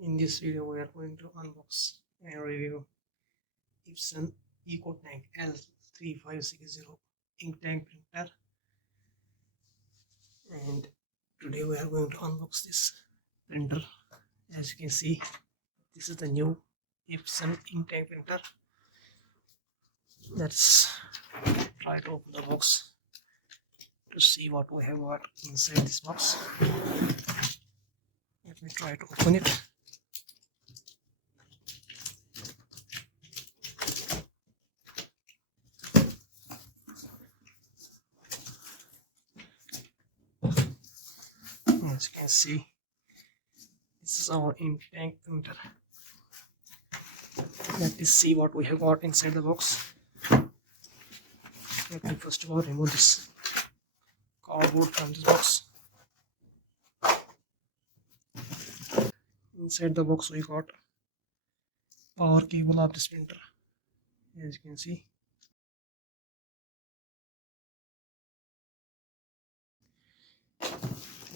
In this video, we are going to unbox and review Epson EcoTank L3560 ink tank printer. And today we are going to unbox this printer. As you can see, this is the new Epson ink tank printer. Let's try to open the box to see what we have got inside this box. Let me try to open it. As you can see, this is our ink tank printer. Let us see what we have got inside the box. Let me first of all remove this cardboard from this box. Inside the box we got power cable of this printer, as you can see.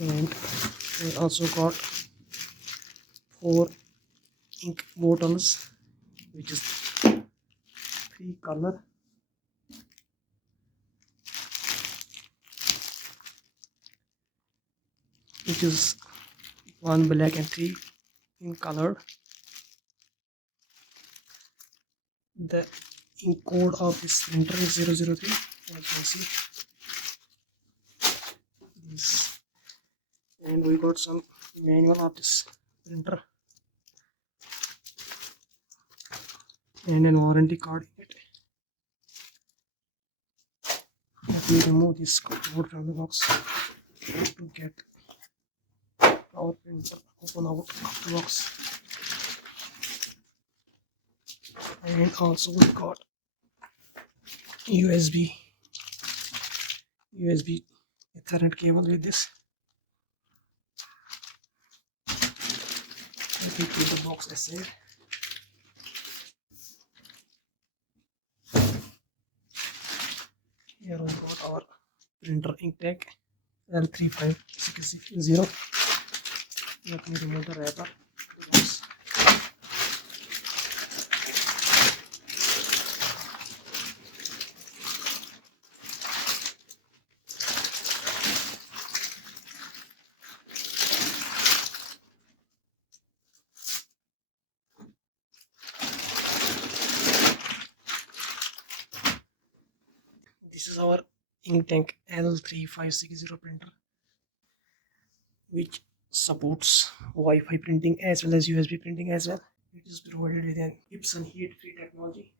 And we also got 4 ink bottles, which is 3 color. Which is 1 black and 3 in color. The ink code of this printer is 003, as you can see. This. And we got some manual of this printer and a warranty card in it. Let me remove this cardboard from the box to get our printer open out of the box. And also we got USB Ethernet cable with this. Let me put the box aside. Here we got our printer ink tank L3560. Let me remove the wrapper. This is our ink tank L3560 printer, which supports Wi-Fi printing as well as USB printing as well. It is provided with an Epson heat-free technology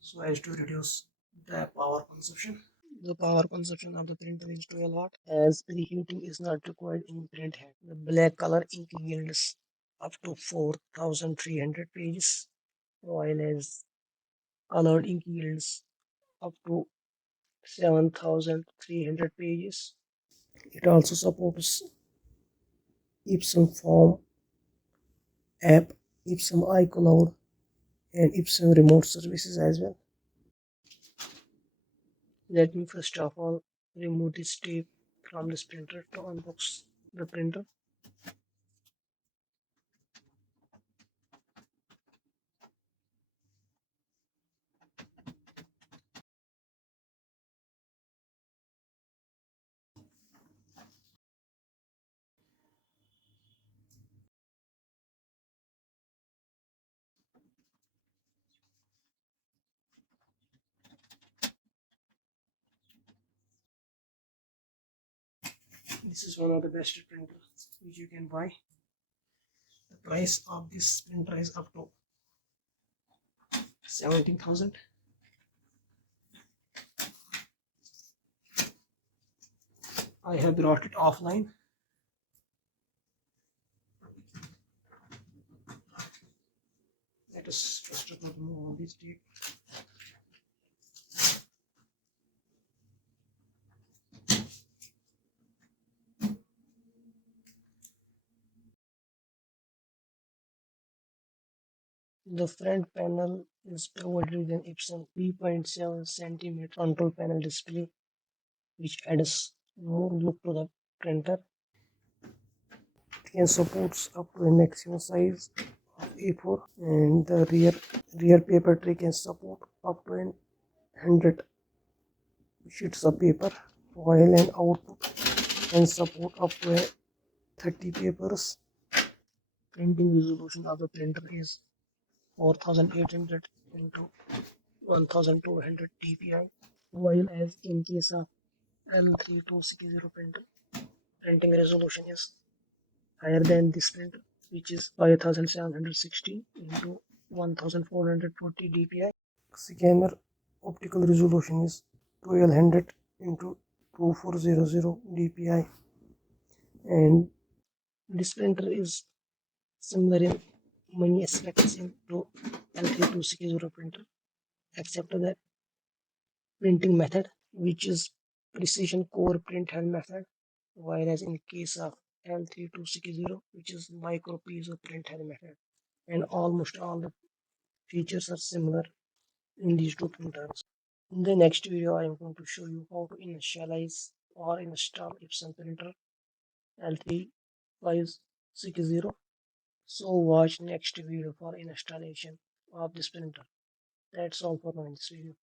so as to reduce the power consumption. The power consumption of the printer is 12 watt, as preheating is not required in print head. The black color ink yields up to 4,300 pages, while as colored ink yields up to 7,300 pages. It also supports Epson Form app, Epson iCloud, and Epson remote services as well. Let me first of all remove this tape from this printer to unbox the printer. This is one of the best printers which you can buy. The price of this printer is up to 17,000. I have brought it offline. Let us first of all remove all these tape. The front panel is provided with an Epson 3.7 cm control panel display, which adds more look to the printer. can support up to a maximum size of A4, and the rear paper tray can support up to 100 sheets of paper, while an output can support up to 30 papers. Printing resolution of the printer is 4800 into 1200 dpi, while as in case of L3260 printer, printing resolution is higher than this printer, which is 5760 into 1440 dpi. Scanner optical resolution is 1200 into 2400 dpi, and this printer is similar in many aspects to L3260 printer, except that printing method, which is precision core print head method, whereas in case of L3260, which is micro piezo print head method, and almost all the features are similar in these two printers. In the next video, I am going to show you how to initialize or install Epson printer L3560. So watch next video for installation of this printer. That's all for now in this video.